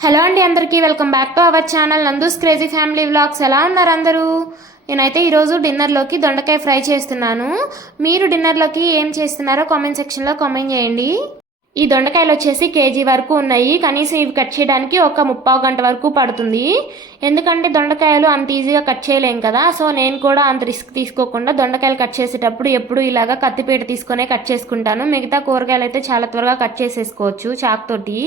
Hello అండి, అందరికీ welcome back to our channel Nandu's crazy family vlogs. ఎలా ఉన్నారు అందరూ? నేనైతే ఈరోజు డిన్నర్లోకి దొండకాయ ఫ్రై చేస్తున్నాను. మీరు డిన్నర్లోకి ఏం చేస్తున్నారో కామెంట్ సెక్షన్లో కామెంట్ చేయండి. ఈ దొండకాయలు వచ్చేసి కేజీ వరకు ఉన్నాయి. కనీసం ఇవి కట్ చేయడానికి ఒక 30 గంట వరకు పడుతుంది. ఎందుకంటే దొండకాయలు అంత ఈజీగా కట్ చేయలేం కదా. సో నేను కూడా అంత రిస్క్ తీసుకోకుండా దొండకాయలు కట్ చేసేటప్పుడు ఎప్పుడు ఇలాగా కత్తిపీట తీసుకునే కట్ చేసుకుంటాను. మిగతా కూరగాయలు అయితే చాలా త్వరగా కట్ చేసేసుకోవచ్చు చాకుతోటి.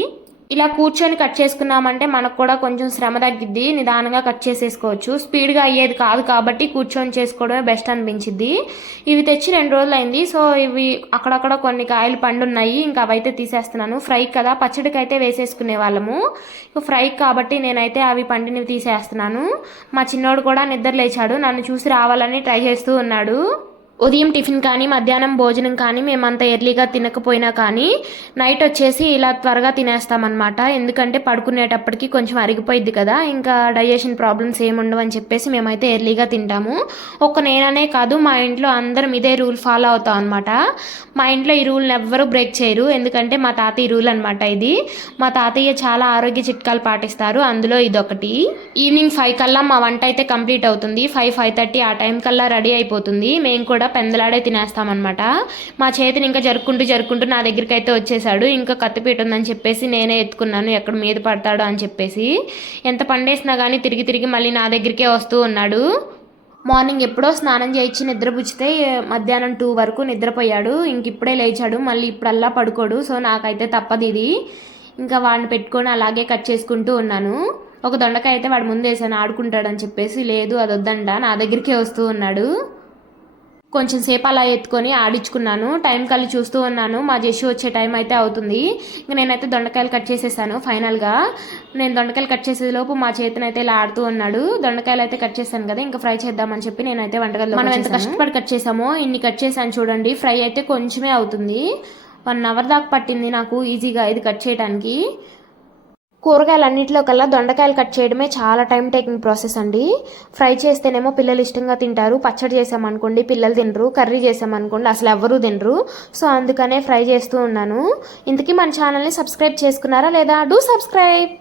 ఇలా కూర్చొని కట్ చేసుకున్నామంటే మనకు కూడా కొంచెం శ్రమ తగ్గిద్ది. నిదానంగా కట్ చేసేసుకోవచ్చు. స్పీడ్గా అయ్యేది కాదు కాబట్టి కూర్చొని చేసుకోవడమే బెస్ట్ అనిపించింది. ఇవి తెచ్చి 2 రోజులు అయింది. సో ఇవి అక్కడక్కడ కొన్ని కాయలు పండున్నాయి. ఇంకా అవైతే తీసేస్తున్నాను. ఫ్రై కదా, పచ్చడికి అయితే వేసేసుకునే వాళ్ళము. ఫ్రై కాబట్టి నేనైతే అవి పండినవి తీసేస్తున్నాను. మా చిన్నోడు కూడా నిద్ర లేచాడు. నన్ను చూసి రావాలని ట్రై చేస్తూ ఉన్నాడు. ఉదయం టిఫిన్ కానీ మధ్యాహ్నం భోజనం కానీ మేమంత ఎర్లీగా తినకపోయినా కానీ నైట్ వచ్చేసి ఇలా త్వరగా తినేస్తామన్నమాట. ఎందుకంటే పడుకునేటప్పటికి కొంచెం అరిగిపోయిద్ది కదా, ఇంకా డైజెషన్ ప్రాబ్లమ్స్ ఏముండవు అని చెప్పేసి మేమైతే ఎర్లీగా తింటాము. నేననే కాదు, మా ఇంట్లో అందరం ఇదే రూల్ ఫాలో అవుతాం అనమాట. మా ఇంట్లో ఈ రూల్ని ఎవ్వరూ బ్రేక్ చేయరు. ఎందుకంటే మా తాతయ్య రూల్ అనమాట ఇది. మా తాతయ్య చాలా ఆరోగ్య చిట్కాలు పాటిస్తారు. అందులో ఇదొకటి. ఈవినింగ్ 5 కల్లా మా వంట అయితే కంప్లీట్ అవుతుంది. 5-5:30 ఆ టైం కల్లా రెడీ అయిపోతుంది. మేము కూడా పెందలాడే తినేస్తామన్నమాట. మా చేతిని ఇంకా జరుపుకుంటూ నా దగ్గరికి అయితే వచ్చేసాడు. ఇంకా కత్తిపీట ఉందని చెప్పేసి నేనే ఎత్తుకున్నాను, ఎక్కడ మీద పడతాడో అని చెప్పేసి. ఎంత పండేసినా కానీ తిరిగి మళ్ళీ నా దగ్గరికే వస్తూ ఉన్నాడు. మార్నింగ్ ఎప్పుడో స్నానం చేయించి నిద్రపుచ్చితే మధ్యాహ్నం 2 వరకు నిద్రపోయాడు. ఇంక ఇప్పుడే లేచాడు. మళ్ళీ ఇప్పుడల్లా పడుకోడు. సో నాకైతే తప్పదు ఇది. ఇంకా వాడిని పెట్టుకొని అలాగే కట్ చేసుకుంటూ ఉన్నాను. ఒక దొండకాయ అయితే వాడు ముందేసాను ఆడుకుంటాడని చెప్పేసి, లేదు అది వద్దంట, నా దగ్గరికే వస్తూ ఉన్నాడు. కొంచెం సేపు అలా ఎత్తుకొని ఆడించుకున్నాను. టైం కల్లి చూస్తూ ఉన్నాను. మా జెషు వచ్చే టైం అయితే అవుతుంది. ఇంక నేనైతే దొండకాయలు కట్ చేసేసాను. ఫైనల్గా నేను దొండకాయలు కట్ చేసేలోపు మా చేతిని అయితే ఇలా ఆడుతూ ఉన్నాడు. దొండకాయలు అయితే కట్ చేశాను కదా, ఇంకా ఫ్రై చేద్దామని చెప్పి నేనైతే వంటగదిలో మనం ఎంత కష్టపడి కట్ చేసామో ఇన్ని కట్ చేశాను చూడండి. ఫ్రై అయితే కొంచెమే అవుతుంది. 1 అవర్ దాకా పట్టింది నాకు ఈజీగా ఇది కట్ చేయడానికి. కూరగాయలన్నింటిలో కల్లా దొండకాయలు కట్ చేయడమే చాలా టైం టేకింగ్ ప్రాసెస్ అండి. ఫ్రై చేస్తేనేమో పిల్లలు ఇష్టంగా తింటారు. పచ్చడి చేసామనుకోండి పిల్లలు తినరు. కర్రీ చేసామనుకోండి అసలు ఎవరూ తినరు. సో అందుకనే ఫ్రై చేస్తూ ఉన్నాను. ఇంతకీ మన ఛానల్ని సబ్స్క్రైబ్ చేసుకున్నారా లేదా? Do subscribe.